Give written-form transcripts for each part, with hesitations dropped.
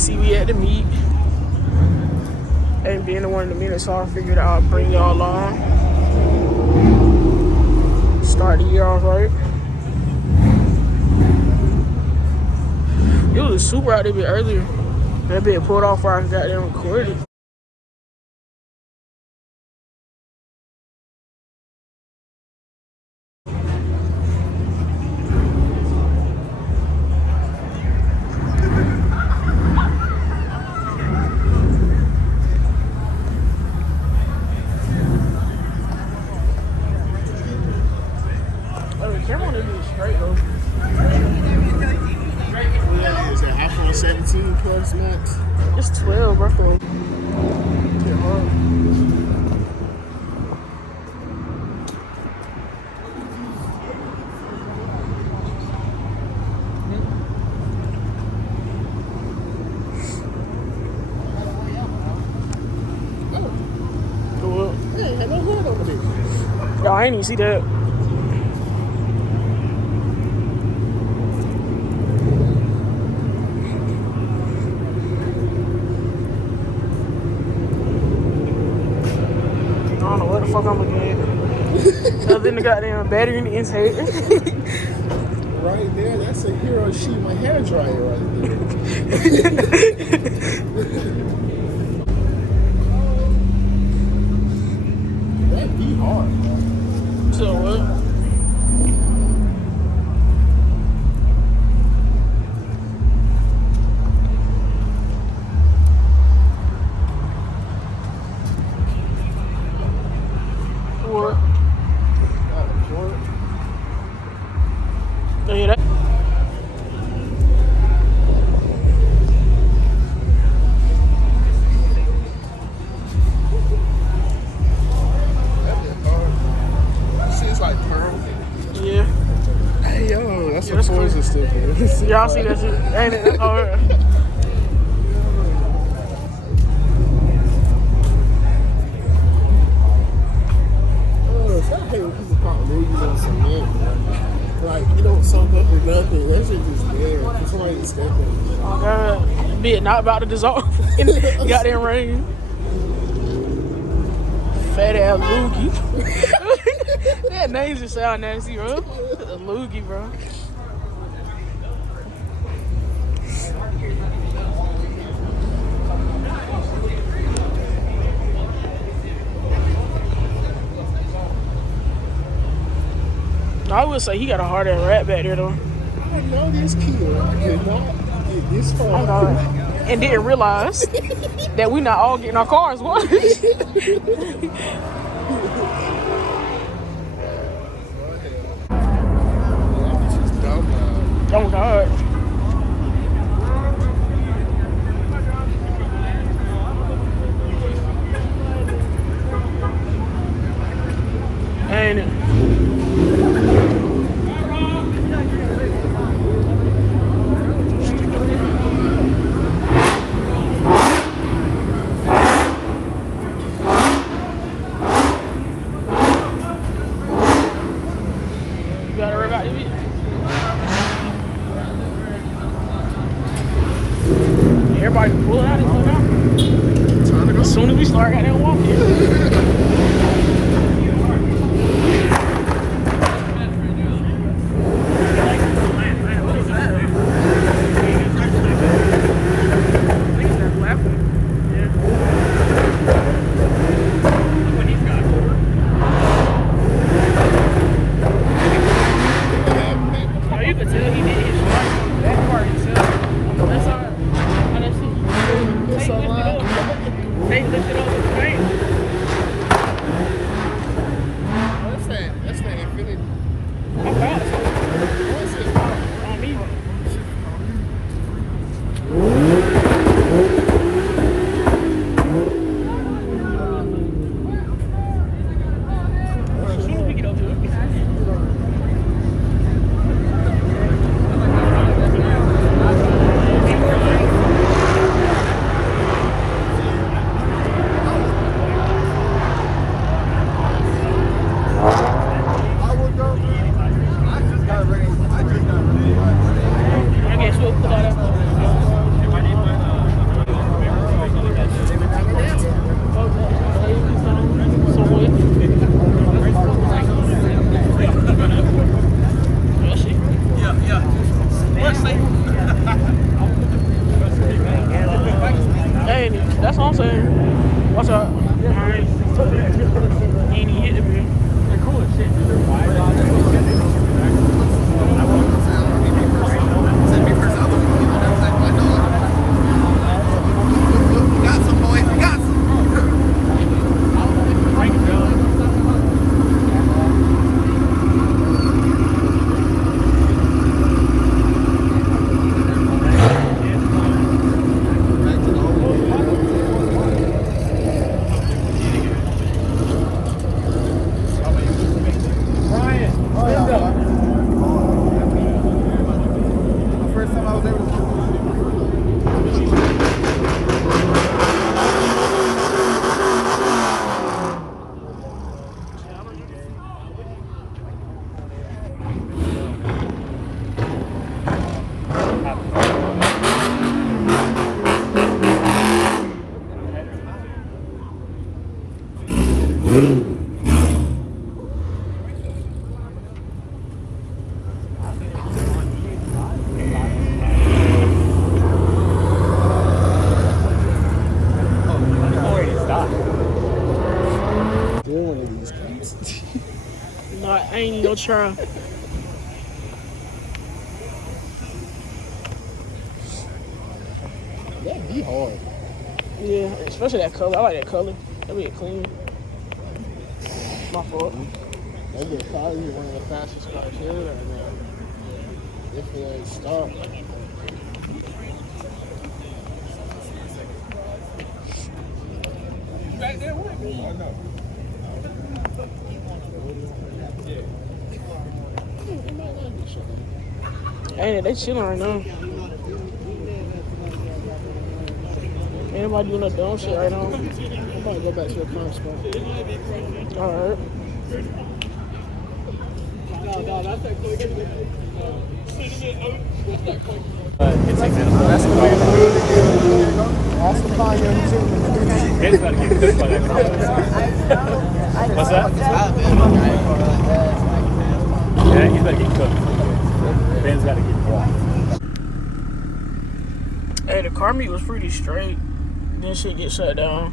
see we at the meet. Ain't been to one in a minute, so I figured I'll bring y'all along. Start the year off right. It was super out there a bit earlier. That bit pulled off where I got there and recorded. Is that iPhone 17 Plus Max? It's 12, bro. Hey, had no hood over there. Y'all, I ain't even see that. I don't know what the fuck I'm looking at. Other than the goddamn battery in the intake. Right there, that's a Hero sheet, my hair dryer right there. That be hard, man. So what? What? Oh, yeah, that. Yeah. Hey, yo, that's Yeah, a that's poison sticker. Y'all see that shit? Ain't it? That's hard. I hate when people pop movies on cement. Like, you don't soak up with nothing. That shit just there. For somebody to step in. Oh, God. Bit not about to dissolve in the goddamn rain. Fat ass loogie. That name just sound nasty, bro. A loogie, bro. I would say he got a hard ass rat back there, though. I know this kid. I did not get this far. Oh, God. And didn't realize that we not all getting our cars washed. Oh, God. Ain't it? You gotta worry about it. Everybody pull it out and pull it out. Time to go. As soon as we start, goddamn walking. You could tell he did his strike on that part himself. That's all right. How that shit? They lifted up the paint. What's up? Alright. Ain't he hit the bit. They're cool as shit, dude. They're wide got some boys, we got some. No, I ain't no try. That'd be hard. Yeah, especially that color. I like that color. That be clean. My fault. That'd be probably one of the fastest cars here right now. If it ain't start. Right there with me or no? Ain't they chilling right now? Ain't nobody doing no dumb shit right now. I'm about to go back to the car spot. Alright. That's the way to do it again. Awesome fire. What's that? Yeah, he's got to get cooked. Ben's got to get cooked. Hey, the car meet was pretty straight. Then shit get shut down.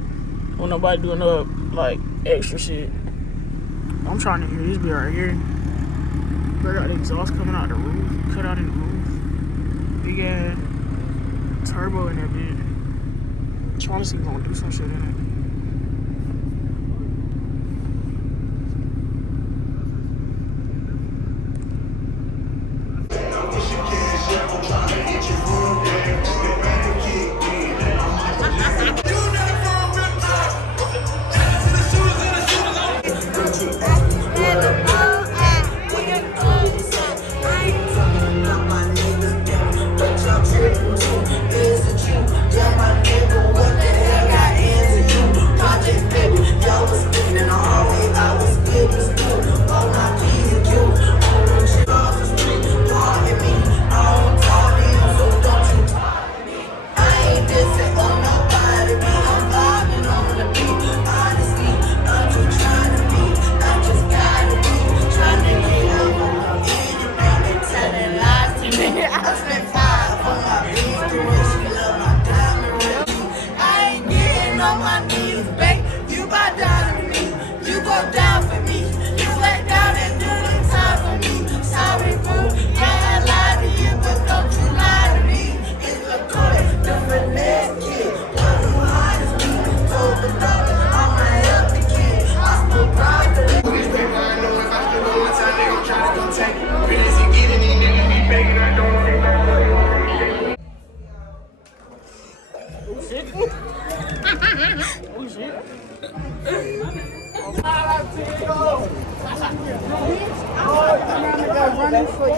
When nobody doing no like extra shit. I'm trying to hear this bit right here. They got the exhaust coming out the roof, cut out in the roof. Big ass turbo in that bit. I'm trying to see if we're gonna do some shit in it. Running for you.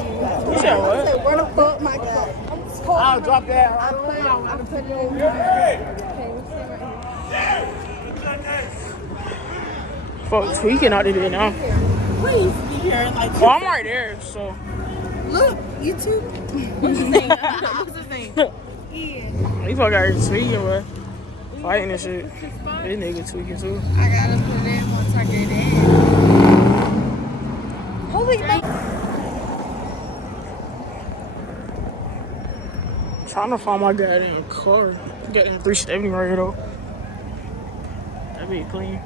You said what? Run above my car. I'll drop that. I'm putting it in here. Okay, we'll stay right here. Fuck, tweaking out of there now. Please be here. Like, Oh, I'm right there, so. look, you too. What's his name? What's his name? Yeah. He fuck out here tweaking, bro. Fighting and shit. This nigga tweaking too. I gotta put it in once I get in. Holy man. Trying to find my goddamn car. Goddamn 370 right here though. That be clean.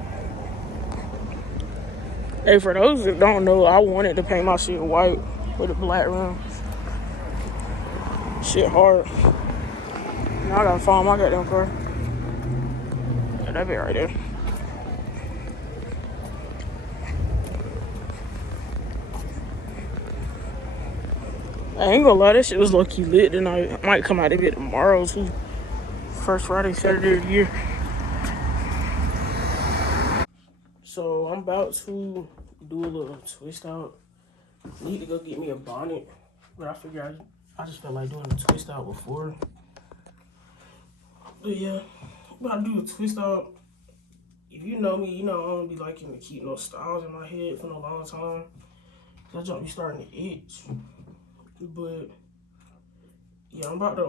Hey, for those that don't know, I wanted to paint my shit white with a black rim. Shit hard. Now I gotta find my goddamn car. Yeah, that be right there. I ain't gonna lie, that shit was low-key lit tonight. I might come out a bit tomorrow too. First Friday, Saturday of the year. So I'm about to do a little twist out. Need to go get me a bonnet, but I figure I just felt like doing a twist out before. But yeah, I'm about to do a twist out. If you know me, you know I don't be liking to keep no styles in my head for no long time. That junk be starting to itch. But yeah, I'm about to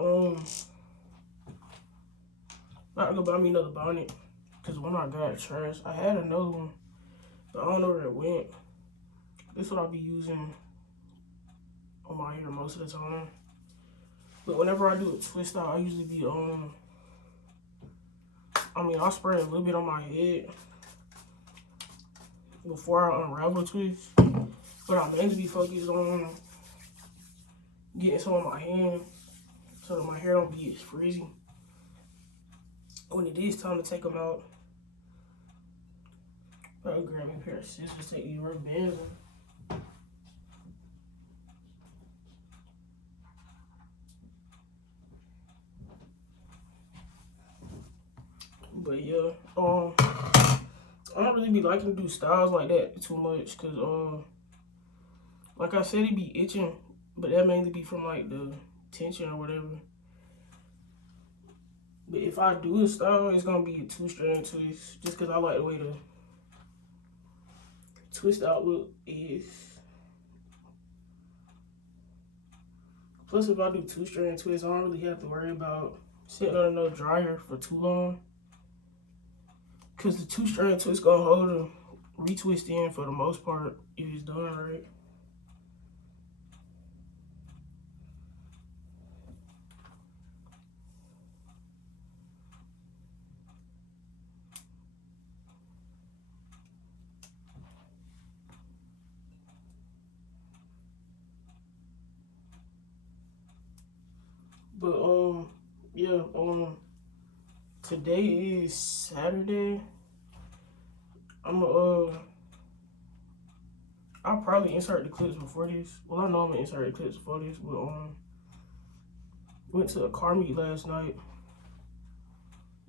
go buy me another bonnet. Cause when I got trash, I had another one, but I don't know where it went. This is what I'll be using on my hair most of the time. But whenever I do a twist out, I usually be I'll spray a little bit on my head before I unravel the twist. But I mainly be focused on getting some on my hand so that my hair don't be as frizzy. When it is time to take them out, I'll grab me a pair of scissors, take these rubber bands. But yeah, I don't really be liking to do styles like that too much, cause like I said, it be itching, but that mainly be from like the tension or whatever. But if I do a style, it's gonna be a 2-strand twist, just cause I like the way the twist out look is. Plus, if I do 2-strand twists, I don't really have to worry about sitting on no dryer for too long. Cause the 2-strand twist gonna hold a retwist in for the most part if it's done right. But yeah, today is Saturday. I'll probably insert the clips before this. Well, I know I'm gonna insert the clips before this, but went to a car meet last night,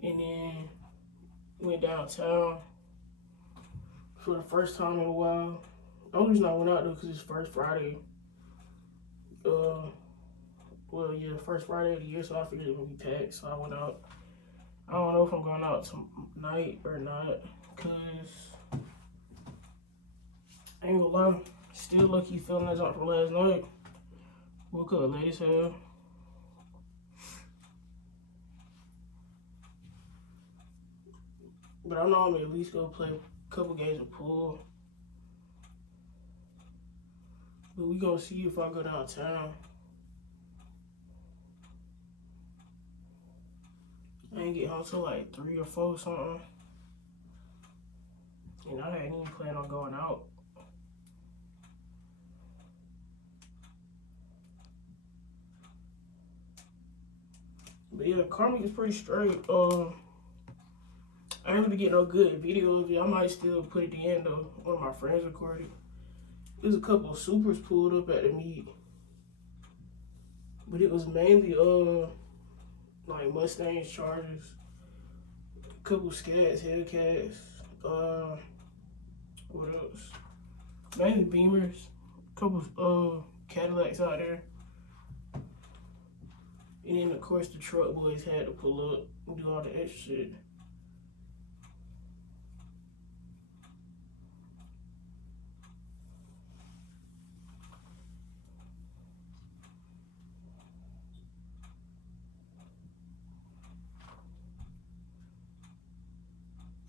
and then went downtown for the first time in a while. The only reason I went out though because it's first Friday. Well, yeah, first Friday of the year, so I figured it would be packed, so I went out. I don't know if I'm going out tonight or not, cause I ain't gonna lie, still lucky feeling that jump from last night. Woke up late as hell. But I know I'm gonna at least go play a couple games of pool. But we gonna see if I go downtown. I ain't get home till like 3 or 4 or something. And I hadn't even planned on going out. But yeah, Carmi is pretty straight. I ain't really get no good video of it. I might still put it in though. One of my friends recorded. There's a couple of supers pulled up at the meet. But it was mainly like Mustangs, Chargers, a couple Scats, Hellcats, what else? Mainly Beamers, a couple Cadillacs out there. And then of course the truck boys had to pull up and do all the extra shit.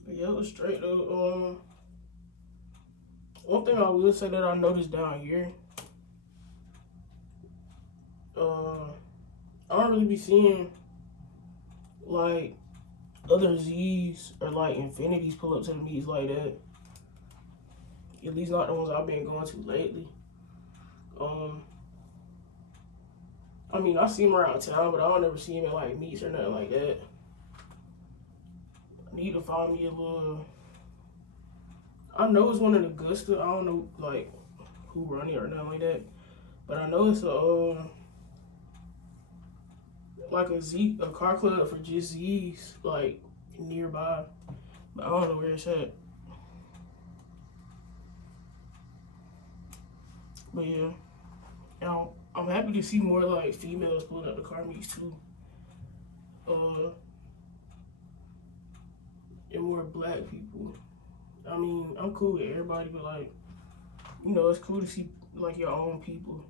But yeah, it was straight though. One thing I will say that I noticed down here, I don't really be seeing like other Z's or like Infinities pull up to the meets like that. At least not the ones I've been going to lately. I mean, I see them around town, but I don't ever see them at like meets or nothing like that. I need to find me a little. I know it's one in Augusta. I don't know like who run it or nothing like that, but I know it's a like a car club for just Z's like nearby. But I don't know where it's at. But yeah, I'm happy to see more like females pulling up the car meets too. And more black people. I mean, I'm cool with everybody, but like, you know, it's cool to see like your own people,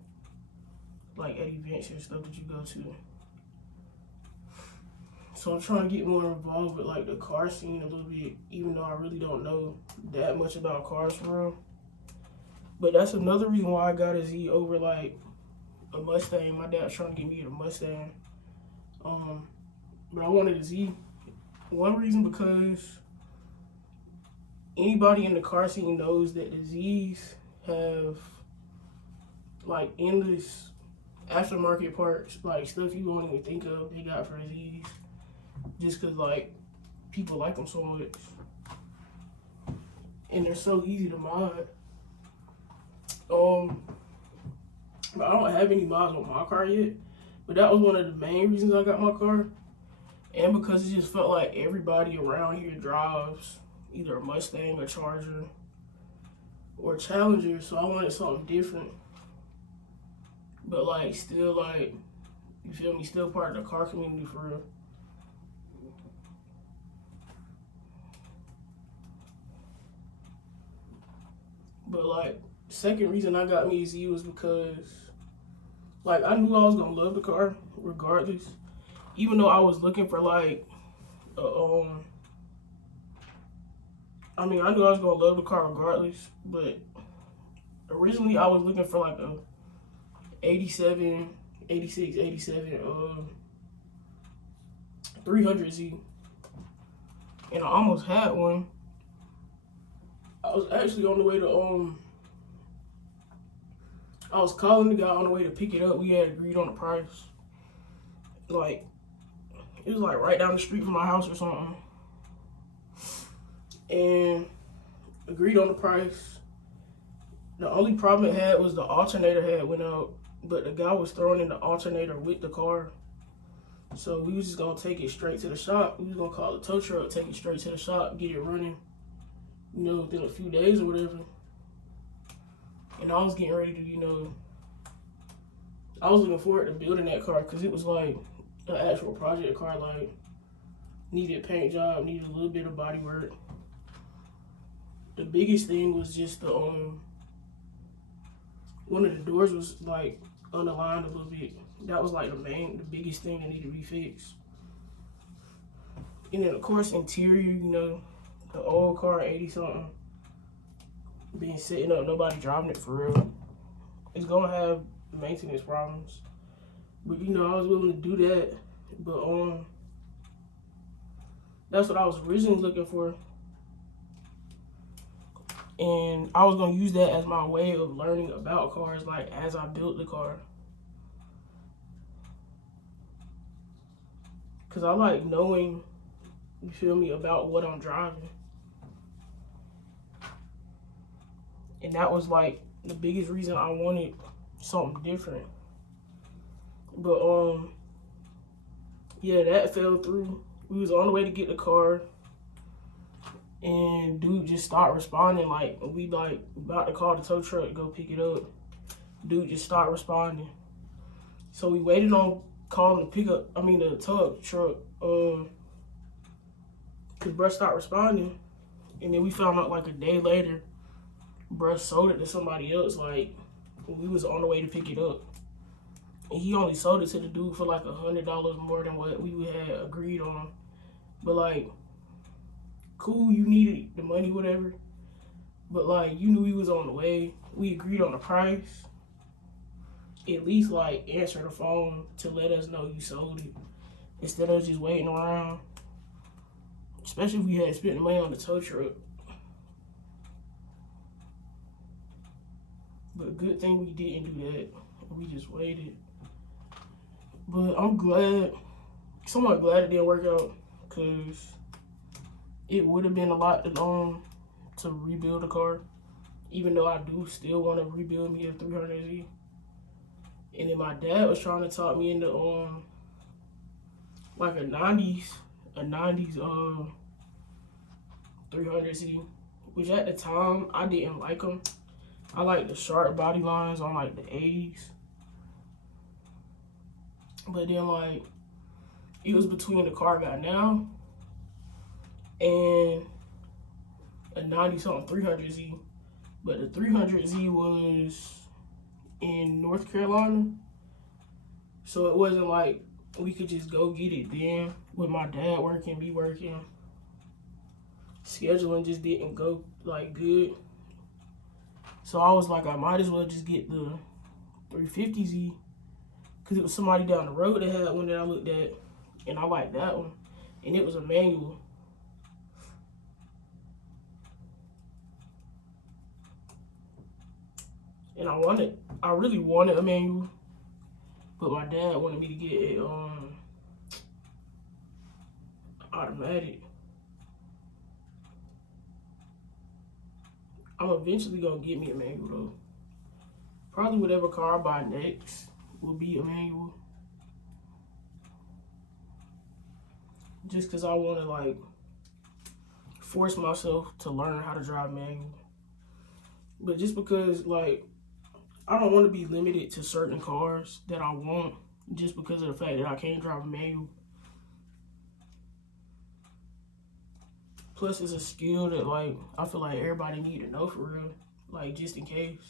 like at events and stuff that you go to. So I'm trying to get more involved with like the car scene a little bit, even though I really don't know that much about cars for real. But that's another reason why I got a Z over like a Mustang. My dad's trying to get me a Mustang. But I wanted a Z. One reason because anybody in the car scene knows that the Z's have like endless aftermarket parts, like stuff you won't even think of they got for Z's. Just cause like people like them so much. And they're so easy to mod. But I don't have any mods on my car yet. But that was one of the main reasons I got my car. And because it just felt like everybody around here drives either a Mustang, a Charger, or a Challenger, so I wanted something different. But like still like, you feel me, still part of the car community for real. But like, second reason I got me a Z was because like I knew I was gonna love the car regardless. Even though I was looking for like I mean, I knew I was gonna love the car regardless, but originally I was looking for like a 87, 86, 87 300Z. And I almost had one. I was actually on the way to I was calling the guy on the way to pick it up. We had agreed on the price. Like, it was like right down the street from my house or something. And agreed on the price. The only problem it had was the alternator had went out, but the guy was throwing in the alternator with the car. So we was just gonna take it straight to the shop. We was gonna call the tow truck, take it straight to the shop, get it running, you know, within a few days or whatever. And I was getting ready to, you know, I was looking forward to building that car because it was like an actual project car, like needed a paint job, needed a little bit of body work. The biggest thing was just the one of the doors was like unaligned a little bit. That was like the biggest thing that needed to be fixed. And then of course interior, you know, the old car, 80 something, being sitting up, nobody driving it for real. It's gonna have maintenance problems. But you know, I was willing to do that. But that's what I was originally looking for. And I was gonna use that as my way of learning about cars, like as I built the car. Cause I like knowing, you feel me, about what I'm driving. And that was like the biggest reason I wanted something different. But yeah, that fell through. We was on the way to get the car, and dude just started responding. Like we like about to call the tow truck to go pick it up. Dude just started responding. So we waited on calling the tow truck, cause bruh started responding, and then we found out like a day later, bruh sold it to somebody else. Like we was on the way to pick it up, and he only sold it to the dude for like $100 more than what we had agreed on. But like, cool, you needed the money, whatever. But like, you knew we was on the way. We agreed on the price. At least like answer the phone to let us know you sold it, instead of just waiting around. Especially if we had spent the money on the tow truck. But good thing we didn't do that. We just waited. But I'm glad, somewhat glad it didn't work out, because it would have been a lot to rebuild a car. Even though I do still want to rebuild me a 300Z. And then my dad was trying to talk me into like a 90s 300Z, which at the time I didn't like them. I like the sharp body lines on like the 80s. But then like it was between the car I got now and a 90 something 300Z. But the 300Z was in North Carolina. So it wasn't like we could just go get it then with my dad working, me working. Scheduling just didn't go like good. So I was like, I might as well just get the 350Z, because it was somebody down the road that had one that I looked at, and I liked that one, and it was a manual. And I really wanted a manual, but my dad wanted me to get a automatic. I'm eventually gonna get me a manual though. Probably whatever car I buy next will be a manual. Just cause I wanna like force myself to learn how to drive manual. But just because like I don't want to be limited to certain cars that I want just because of the fact that I can't drive a manual. Plus, it's a skill that like I feel like everybody need to know for real, like just in case.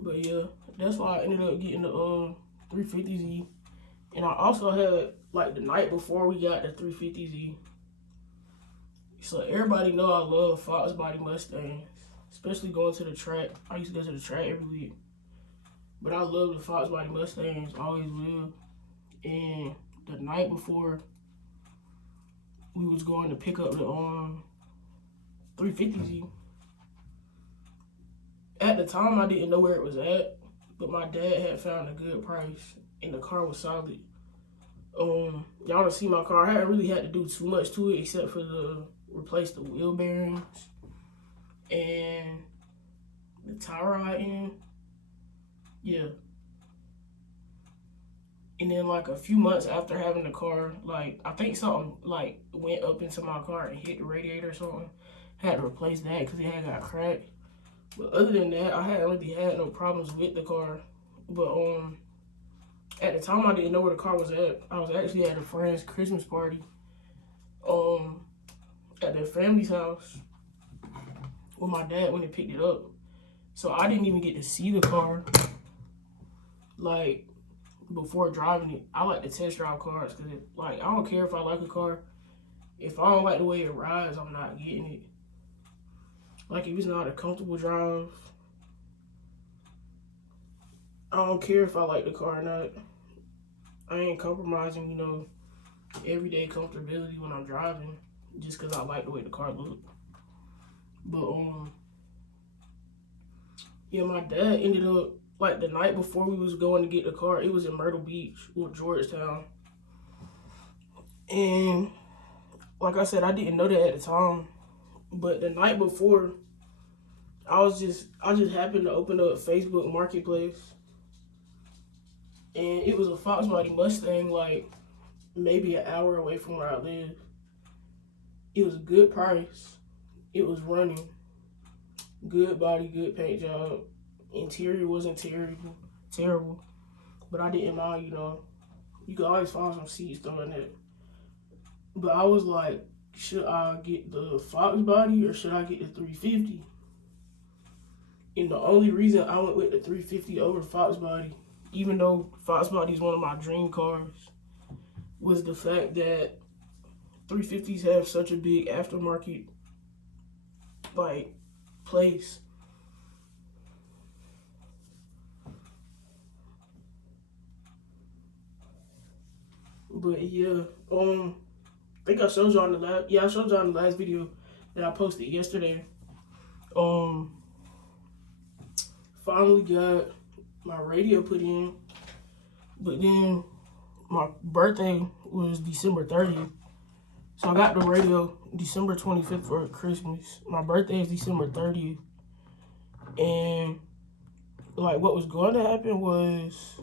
But yeah, that's why I ended up getting the 350Z, and I also had like the night before we got the 350Z. So everybody know I love Fox body Mustangs, especially going to the track. I used to go to the track every week, but I love the Fox body Mustangs, always will. And the night before we was going to pick up the 350Z, at the time I didn't know where it was at, but my dad had found a good price and the car was solid. Y'all don't see my car. I haven't really had to do too much to it except for replace the wheel bearings and the tie rod end. Yeah. And then like a few months after having the car, like I think something like went up into my car and hit the radiator or something. Had to replace that because it had got cracked. But other than that, I hadn't really had no problems with the car. But at the time I didn't know where the car was at. I was actually at a friend's Christmas party at their family's house with my dad when he picked it up. So I didn't even get to see the car like before driving it. I like to test drive cars because like I don't care if I like a car. If I don't like the way it rides, I'm not getting it. Like if it's not a comfortable drive, I don't care if I like the car or not. I ain't compromising, you know, everyday comfortability when I'm driving just because I like the way the car looks. But yeah, my dad ended up like the night before we was going to get the car. It was in Myrtle Beach or Georgetown, and like I said, I didn't know that at the time. But the night before, I just happened to open up Facebook Marketplace, and it was a Fox body Mustang, like maybe an hour away from where I live. It was a good price. It was running. Good body, good paint job. Interior wasn't terrible, but I didn't mind, you know. You could always find some seats though in it. But I was like, should I get the Fox body or should I get the 350? And the only reason I went with the 350 over Fox body, even though Fox body is one of my dream cars, was the fact that 350s have such a big aftermarket like place. But yeah, I think I showed y'all in the last. Yeah, I showed y'all in the last video that I posted yesterday. Finally got my radio put in, but then my birthday was December 30th. So I got the radio December 25th for Christmas. My birthday is December 30th. And like what was going to happen was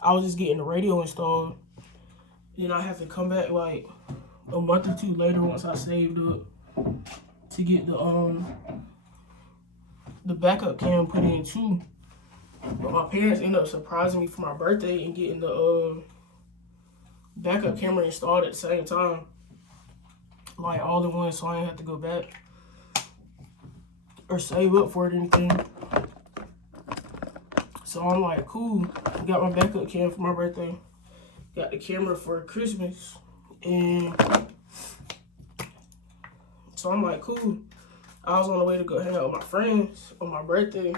I was just getting the radio installed. Then I have to come back like a month or two later once I saved up to get the backup cam put in too. But my parents ended up surprising me for my birthday and getting the backup camera installed at the same time. Like all in one, so I didn't have to go back or save up for it or anything. So I'm like, cool. Got my backup cam for my birthday. Got the camera for Christmas. And so I'm like, cool. I was on the way to go hang out with my friends on my birthday.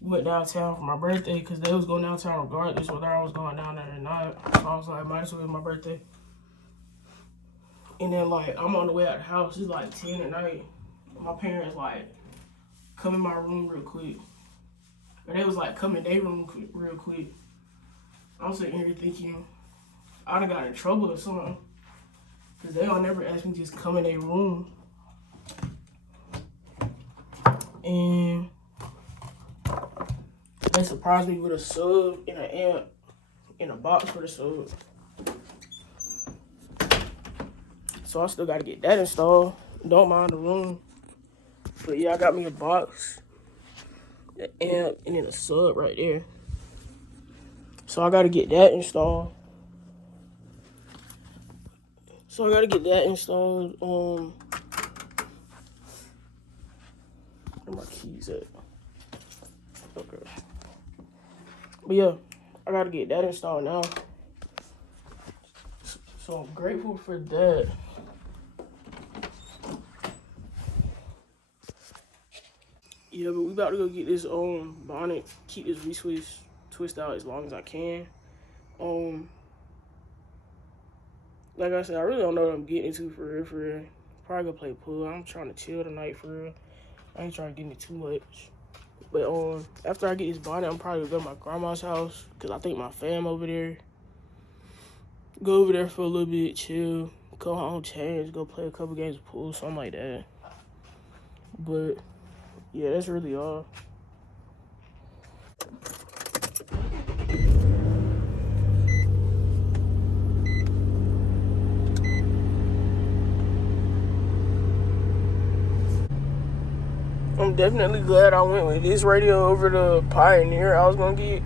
We went downtown for my birthday because they was going downtown regardless whether I was going down there or not. So I was like, might as well be my birthday. And then like I'm on the way out of the house. It's like 10 at night. My parents like come in my room real quick. Or they was like come in their room real quick. I'm sitting here thinking I done got in trouble or something. Cause they don't never ask me to just come in their room. And they surprised me with a sub and an amp in a box for the sub. So I still gotta get that installed. Don't mind the room. But yeah, I got me a box, the amp, and then a sub right there. So I gotta get that installed. Where my keys at? Okay. But yeah, I gotta get that installed now. So I'm grateful for that. Yeah, but we about to go get this bonnet, keep this retwist twist out as long as I can. Like I said, I really don't know what I'm getting into for real. Probably gonna play pool. I'm trying to chill tonight for real. I ain't trying to get into too much. But after I get this bonnet, I'm probably gonna go to my grandma's house because I think my fam over there. Go over there for a little bit, chill, go home, change, go play a couple games of pool, something like that. But yeah, that's really all. I'm definitely glad I went with this radio over the Pioneer I was gonna get,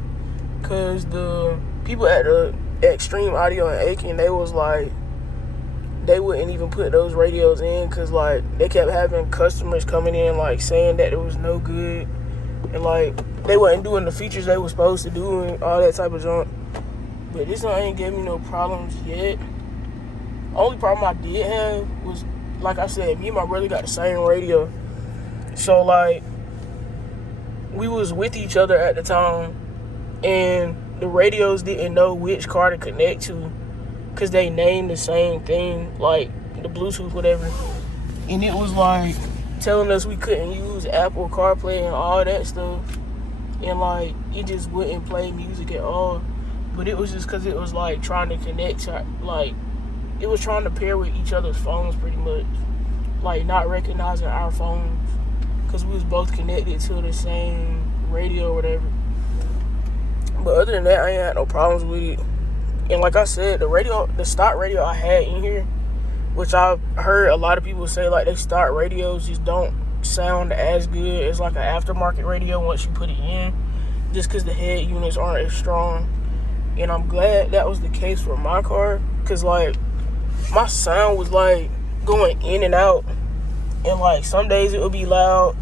cause the people at the Extreme Audio in Aiken, they was like, they wouldn't even put those radios in, cause like they kept having customers coming in like saying that it was no good, and like they wasn't doing the features they were supposed to do and all that type of junk. But this one ain't gave me no problems yet. Only problem I did have was, like I said, me and my brother got the same radio. So, like, we was with each other at the time, and the radios didn't know which car to connect to because they named the same thing, like the Bluetooth, whatever. And it was, like, telling us we couldn't use Apple CarPlay and all that stuff. And, like, it just wouldn't play music at all. But it was just because it was, like, trying to connect to, like, it was trying to pair with each other's phones pretty much. Like, not recognizing our phones. Because we was both connected to the same radio or whatever. But other than that, I ain't had no problems with it. And like I said, the stock radio I had in here, which I've heard a lot of people say, like, they stock radios just don't sound as good as, like, an aftermarket radio once you put it in. Just because the head units aren't as strong. And I'm glad that was the case for my car. Because, like, my sound was, like, going in and out. And, like, some days it would be loud.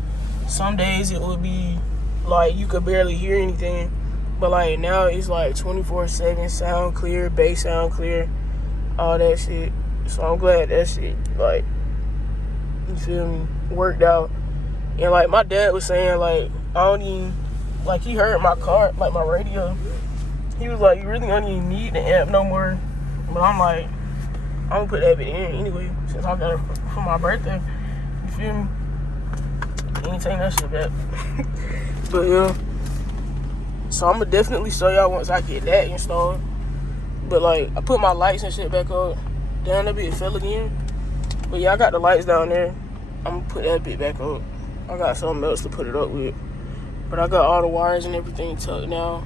Some days it would be, like, you could barely hear anything. But, like, now it's, like, 24/7, sound clear, bass sound clear, all that shit. So I'm glad that shit, like, You feel me? Worked out. And like my dad was saying, like, I don't even, like, he heard my car, like my radio. He was like, you really don't even need the amp no more. But I'm like, I'm gonna put that bit in anyway, since I got it for my birthday. You feel me? You ain't taking that shit back. But yeah. So I'm gonna definitely show y'all once I get that installed. But like, I put my lights and shit back up. Damn, that bit fell again. But yeah, I got the lights down there. I'm gonna put that bit back up. I got something else to put it up with. But I got all the wires and everything tucked now.